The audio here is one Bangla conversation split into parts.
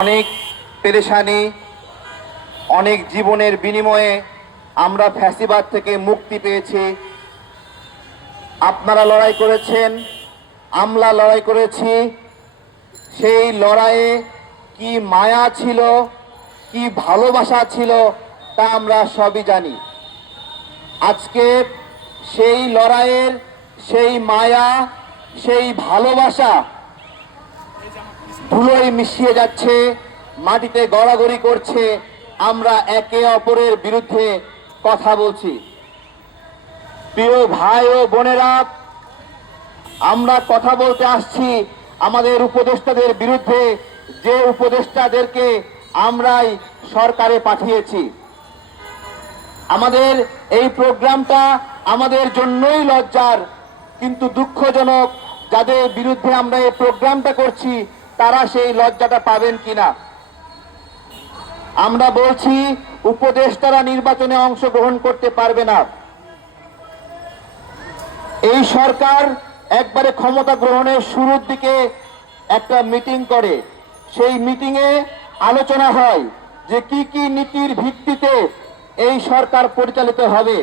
অনেক পেরেশানি, অনেক জীবনের বিনিময়ে আমরা ফ্যাসিবাদ থেকে মুক্তি পেয়েছি। আপনারা লড়াই করেছেন, আমরা লড়াই করেছি। সেই লড়াইয়ে কি মায়া ছিল, কি ভালোবাসা ছিল, তা আমরা সবই জানি। আজকে সেই লড়াইয়ের সেই মায়া, সেই ভালোবাসা ধুলোয় মিশিয়ে যাচ্ছে, মাটিতে গড়াগড়ি করছে, আমরা একে অপরের বিরুদ্ধে কথা বলছি। প্রিয় ভাই ও বোনেরা, আমরা কথা বলতে আসছি আমাদের উপদেষ্টাদের বিরুদ্ধে, যে উপদেষ্টাদেরকে আমরাই সরকারে পাঠিয়েছি। আমাদের এই প্রোগ্রামটা আমাদের জন্যই লজ্জার, কিন্তু দুঃখজনক, যাদের বিরুদ্ধে আমরা এই প্রোগ্রামটা করছি তারা সেই লজ্জাটা পাবেন কিনা? আমরা বলছি, উপদেষ্টারা নির্বাচনে অংশগ্রহণ করতে পারবে না। এই সরকার একবারে ক্ষমতা গ্রহণের শুরুর দিকে একটা মিটিং করে। সেই মিটিংয়ে আলোচনা হয় যে কি কি নীতির ভিত্তিতে এই সরকার পরিচালিত হবে।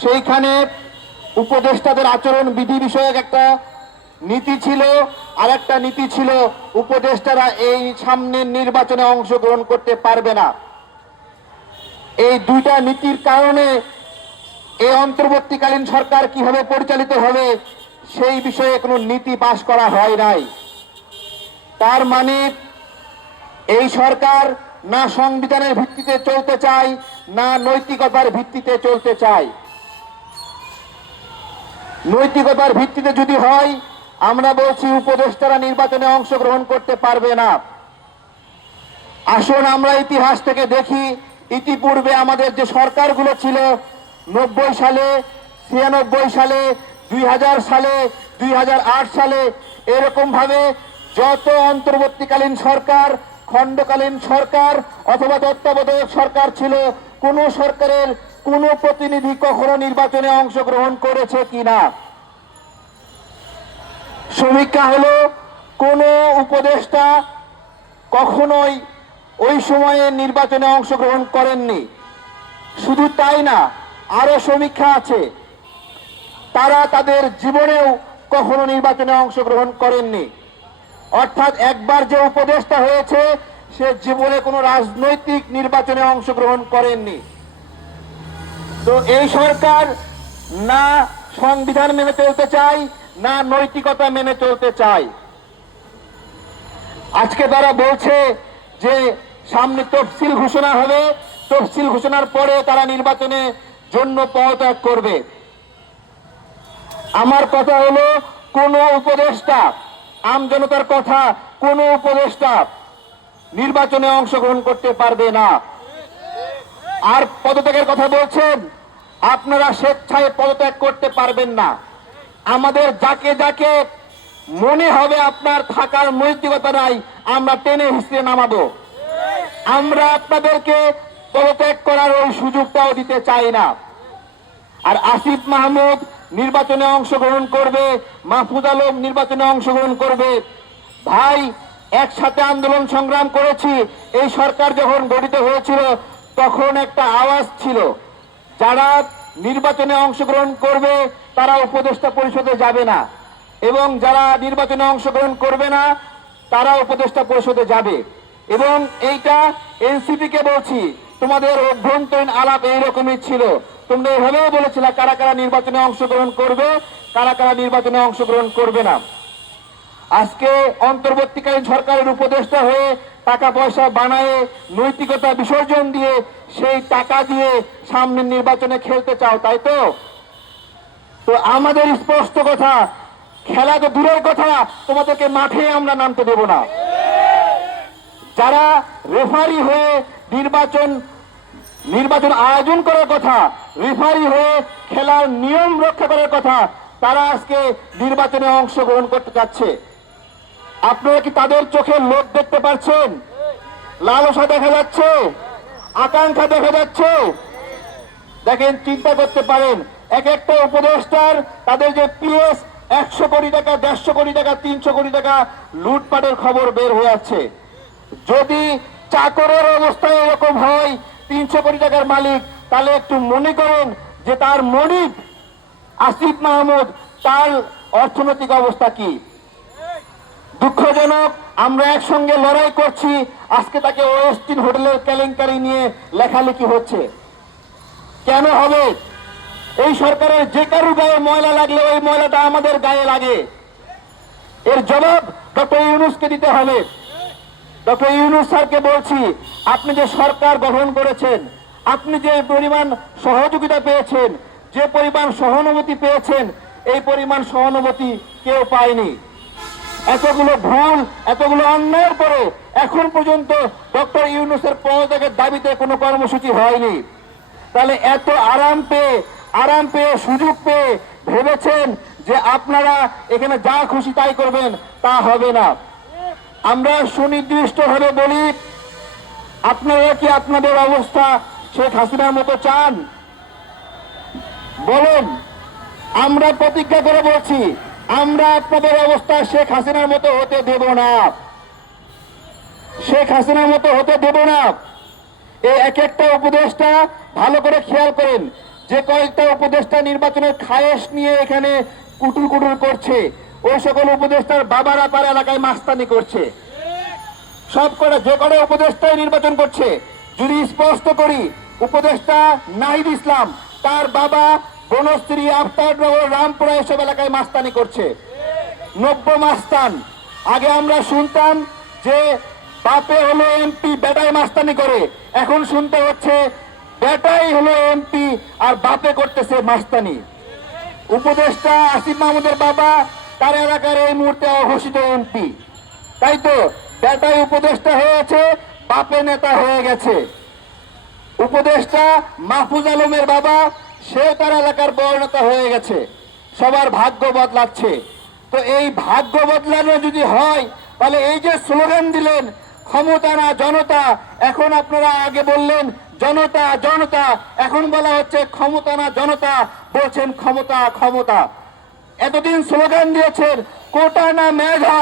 সেইখানে উপদেষ্টাদের আচরণ বিধি বিষয়ক একটা নীতি ছিল আর একটা নীতি ছিল, উপদেষ্টারা এই সামনের নির্বাচনে অংশগ্রহণ করতে পারবে না। এই দুইটা নীতির কারণে এই অন্তর্বর্তীকালীন সরকার কীভাবে পরিচালিত হবে, সেই বিষয়ে কোনো নীতি পাশ করা হয় নাই। তার মানে এই সরকার না সংবিধানের ভিত্তিতে চলতে চায়, না নৈতিকতার ভিত্তিতে চলতে চায়। নৈতিকতার ভিত্তিতে যদি হয় আমরা বলছি উপদেষ্টারা নির্বাচনে অংশগ্রহণ করতে পারবে না। আসুন আমরা ইতিহাস থেকে দেখি, ইতিপূর্বে আমাদের যে সরকারগুলো ছিল, নব্বই সালে, ছিয়ানব্বই সালে, দুই সালে, দুই হাজার আট সালে এরকম ভাবে যত অন্তর্বর্তীকালীন সরকার, খণ্ডকালীন সরকার অথবা তত্ত্বাবধায়ক সরকার ছিল, কোনো সরকারের কোন প্রতিনিধি কখনো নির্বাচনে অংশগ্রহণ করেছে কিনা? সমীক্ষা হলো, কোন উপদেষ্টা কখনোই ওই সময়ে নির্বাচনে অংশগ্রহণ করেননি। শুধু তাই না, আরও সমীক্ষা আছে। তারা তাদের জীবনেও কখনো নির্বাচনে অংশগ্রহণ করেননি। অর্থাৎ একবার যে উপদেষ্টা হয়েছে, সে জীবনে কোনো রাজনৈতিক নির্বাচনে অংশগ্রহণ করেননি। তো এই সরকার না সংবিধান মেনে চলতে চায় না নৈতিকতা মেনে চলতে চায় আজকে তারা বলছে যে সামনে তফসিল ঘোষণা হবে, তফসিল ঘোষণার পরে তারা নির্বাচনে জন্য পদত্যাগ করবে। আমার কথা হলো, কোন উপদেষ্টা, আম জনতার কথা, কোন উপদেষ্টা নির্বাচনে অংশগ্রহণ করতে পারবে না। আর পদত্যাগের কথা বলছেন, আপনারা স্বেচ্ছায় পদত্যাগ করতে পারবেন না। আমাদের যাকে যাকে মনে হবে আপনার থাকার নৈতিকতা নাই, আমরা টেনে হিসেবে নামাবো। আমরা আপনাদেরকে পদত্যাগ করার ওই সুযোগটাও দিতে চাই না। আর আসিফ মাহমুদ নির্বাচনে অংশগ্রহণ করবে, মাহফুজ আলম নির্বাচনে অংশগ্রহণ করবে। ভাই, একসাথে আন্দোলন সংগ্রাম করেছি, এই সরকার যখন গঠিত হয়েছিল, তখন একটা আওয়াজ ছিল। যারা নির্বাচনে অংশগ্রহণ করবে তারা উপদেষ্টা পরিষদে যাবে না। এবং যারা নির্বাচনে অংশগ্রহণ করবে না, তারা উপদেষ্টা পরিষদে যাবে। এবং এইটা এনসিপি কে বলছি, তোমাদের অভ্যন্তরীণ আলাপ এইরকমই ছিল। তোমরা এভাবেও বলেছিলে, কারা কারা নির্বাচনে অংশগ্রহণ করবে, কারা কারা নির্বাচনে অংশগ্রহণ করবে না। আজকে অন্তর্বর্তীকালীন সরকারের উপদেষ্টা হয়ে টাকা পয়সা বানায় নৈতিকতা বিসর্জন দিয়ে সেই টাকা দিয়ে সামনের নির্বাচনে খেলতে চাও, তাই তো? তো আমাদের স্পষ্ট কথা খেলা তো দূরের কথা তোমাদেরকে মাঠে আমরা নামতে দেব না। যারা রেফারি হয়ে নির্বাচন নির্বাচন আয়োজন করার কথা রেফারি হয়ে খেলার নিয়ম রক্ষা করার কথা, তারা আজকে নির্বাচনে অংশগ্রহণ করতে চাচ্ছে আপনারা কি তাদের চোখে লোক দেখতে পাচ্ছেন? লালসা দেখা যাচ্ছে, আকাঙ্ক্ষা দেখা যাচ্ছে। দেখেন, চিন্তা করতে পারেন এক একটা উপদেষ্টার তাদের যে পিএস একশো কোটি টাকা, দেড়শো কোটি টাকা, তিনশো কোটি টাকা লুটপাটের খবর বের হয়ে আছে যদি চাকরের অবস্থায় এরকম হয়, তিনশো কোটি টাকার মালিক, তাহলে একটু মনে করেন যে তার মনিব আসিফ মাহমুদ, তার অর্থনৈতিক অবস্থা কি? দুঃখজনক, আমরা একসঙ্গে লড়াই করছি, আজকে তাকে ওয়েস্টিন হোটেলের কেলেঙ্কারি নিয়ে লেখালেখি হচ্ছে। কেন হবে? এই সরকারের যে কারও গায়ে ময়লা লাগলে ওই ময়লাটা আমাদের গায়ে লাগে। এর জবাব ডক্টর ইউনুসকে দিতে হবে। ডক্টর ইউনুস স্যারকে বলছি, আপনি যে সরকার গঠন করেছেন, আপনি যে পরিমাণ সহযোগিতা পেয়েছেন, যে পরিমাণ সহানুভূতি পেয়েছেন, এই পরিমাণ সহানুভূতি কেউ পায়নি। এতগুলো ভুল, এতগুলো অন্যায়ের পরে এখন পর্যন্ত ডক্টর ইউনুসের পদত্যাগের দাবিতে কোনো কর্মসূচি হয়নি। তাহলে এত আরাম পেয়ে আরাম পেয়ে, সুযোগ পেয়ে ভেবেছেন যে আপনারা এখানে যা খুশি তাই করবেন, তা হবে না। আমরা সুনির্দিষ্টভাবে বলি, আপনারা কি আপনাদের অবস্থা শেখ হাসিনার মতো চান? বলুন, আমরা প্রতিজ্ঞা করে বলছি, আমরা আপনাদের অবস্থা শেখ হাসিনার মতো হতে দেব না। শেখ হাসিনার মতো হতে দেব না। এই এক একটা উপদেশটা ভালো করে খেয়াল করেন যে কয়েকটা উপদেষ্টা নির্বাচনের খায়েশ নিয়ে এখানে কুটুর কুটুর করছে, ওই সকল উপদেষ্টার বাবারা তার এলাকায় মাস্তানি করছে। সব করে যে কটা উপদেষ্টাই নির্বাচন করছে, যদি স্পষ্ট করি, উপদেষ্টা নাহিদ ইসলাম, তার বাবা বনশ্রী আফতারনগর রামপুরা এসব এলাকায় মাস্তানি করছে। নব্য মাস্তান। আগে আমরা শুনতাম যে বাপে হলো এমপি, বেটায় মাস্তানি করে। এখন শুনতে হচ্ছে বেটাই হলো এমপি আর বাপে করতেছে মাস্তানি। উপদেষ্টা আসিফ মাহমুদের বাবা, তার এলাকার এই মুহূর্তে অঘোষিত এমপি। তাই তো, বেটাই উপদেষ্টা হয়েছে, বাপে নেতা হয়ে গেছে। উপদেষ্টা মাহফুজ আলমের বাবা সে তার এলাকার বড় নেতা হয়ে গেছে। সবার ভাগ্য বদলাচ্ছে। তো এই ভাগ্য বদলানো যদি হয়, তাহলে এই যে স্লোগান দিলেন, ক্ষমতা না জনতা, এখন আপনারা আগে বললেন জনতা জনতা, এখন বলা হচ্ছে ক্ষমতা না জনতা, বলছেন ক্ষমতা ক্ষমতা। এতদিন স্লোগান দিয়েছেন, কোটা না মেধা?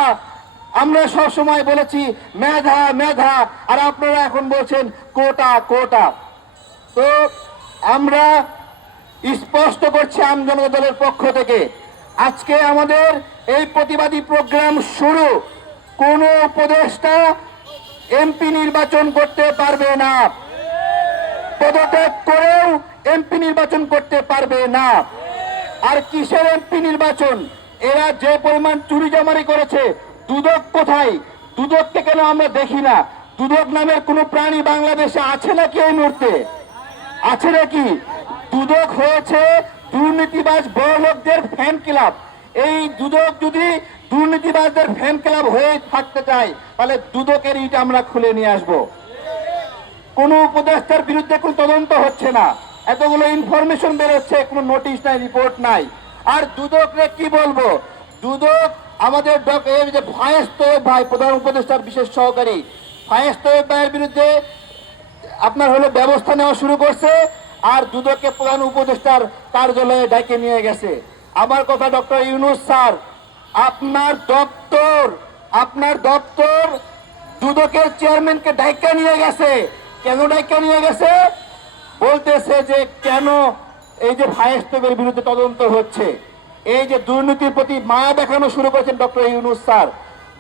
আমরা সব সময় বলেছি, মেধা মেধা। আর আপনারা এখন বলছেন, কোটা কোটা। তো আমরা স্পষ্ট করছি আম জনতা দলের পক্ষ থেকে, আজকে আমাদের এই প্রতিবাদী প্রোগ্রাম শুরু। কোন উপদেষ্টা এমপি নির্বাচন করতে পারবে না। পদত্যাগ করেও এমপি নির্বাচন করতে পারবে না। আর কিসের এমপি নির্বাচন? এরা যে পরিমাণ চুরি জামারি করেছে, দুদক কোথায়? দুদককে কেন আমরা দেখি না? দুদক নামের কোন প্রাণী বাংলাদেশে আছে নাকি এই মুহূর্তে? আছে নাকি? দুদক হয়েছে দুর্নীতিবাজ বড় লোকদের ফ্যান ক্লাব এই দুদক যদি দুর্নীতিবাজদের ফ্যান ক্লাব হয়ে থাকতে চায়, তাহলে দুদকের ইট আমরা খুলে নিয়ে আসব। কোন উপদেষ্টার বিরুদ্ধে কোনো তদন্ত হচ্ছে না। এতগুলো ইনফরমেশন বেরোচ্ছে, কোনো নোটিশ নাই রিপোর্ট নাই। আর দুদকরে কি বলব? দুদক আমাদের যে ফায়েজ তোয়েব ভাই, প্রধান উপদেষ্টার বিশেষ সহকারী, ফায়েজ তোয়েব ভাইয়ের বিরুদ্ধে আপনার হলো ব্যবস্থা নেওয়া শুরু করছে, আর দুদককে প্রধান উপদেষ্টার কার্যালয়ে ডাকে নিয়ে গেছে। আমার কথা ডক্টর ইউনুস স্যার, আপনার দপ্তর আপনার দপ্তর দুদকের চেয়ারম্যানকে ডাইকা নিয়ে গেছে। কেন ডাইকা নিয়ে গেছে? বলতেছে যে কেন এই যে ভাইস্তবের বিরুদ্ধে তদন্ত হচ্ছে? এই যে দুর্নীতির প্রতি মায়া দেখানো শুরু করেছেন doctor Yunus sir.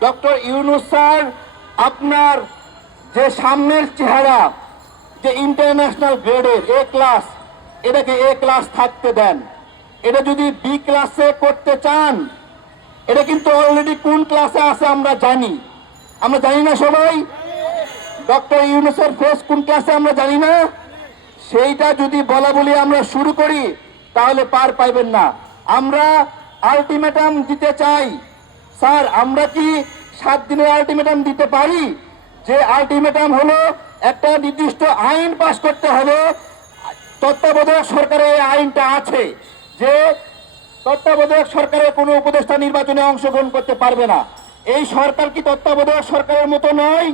Doctor Yunus sir, আপনার যে সামনের চেহারা, যে ইন্টারন্যাশনাল গ্রেডের এ ক্লাস, এটাকে এ ক্লাস থাকতে দেন। এটা যদি বি ক্লাসে করতে চান, এটা কিন্তু অলরেডি কোন ক্লাসে আছে আমরা জানি। আমরা জানি না সবাই। ডক্টর ইউনুসের ফেস কোন ক্লাসে আমরা জানি না? সেইটা যদি বলা বলি আমরা শুরু করি, তাহলে পার পাইবেন না। আমরা আলটিমেটাম দিতে চাই। স্যার, আমরা কি সাত দিনের আলটিমেটাম দিতে পারি? যে আলটিমেটাম হলো একটা নির্দিষ্ট আইন পাশ করতে হবে। তত্ত্বাবধায়ক সরকারের এই আইনটা আছে যে তত্ত্বাবধায়ক সরকারের কোনো উপদেষ্টা নির্বাচনে অংশগ্রহণ করতে পারবে না। এই সরকার কি তত্ত্বাবধায়ক সরকারের মতো নয়?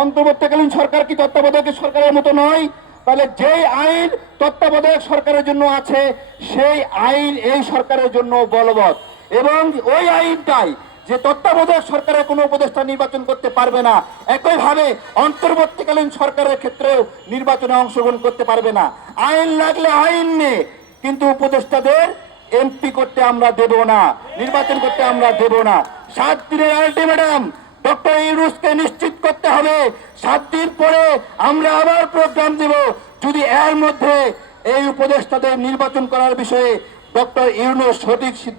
অন্তর্বর্তীকালীন সরকার কি তত্ত্বাবধায়ক সরকারের মতো নয়? তাহলে যেই আইন তত্ত্বাবধায়ক সরকারের জন্য আছে, সেই আইন এই সরকারের জন্য বলবৎ। এবং ওই আইনটাই যে তত্ত্বাবধায়ক সরকারের কোনো উপদেষ্টা নির্বাচন করতে পারবে না, একইভাবে অন্তর্বর্তীকালীন সরকারের ক্ষেত্রেও নির্বাচনে অংশগ্রহণ করতে পারবে না। আইন লাগলে আইন নে, কিন্তু উপদেষ্টাদের এমপি করতে আমরা দেব না, নির্বাচন করতে আমরা দেব না। সাত দিনের আলটিমেটাম। ডক্টর ইউরুসকে নিশ্চিত করতে হবে। সাত দিন পরে আমরা আবার প্রোগ্রাম দেব। যদি এর মধ্যে এই উপদেষ্টাদের নির্বাচন করার বিষয়ে ডক্টর ইউনুস সঠিক সিদ্ধান্ত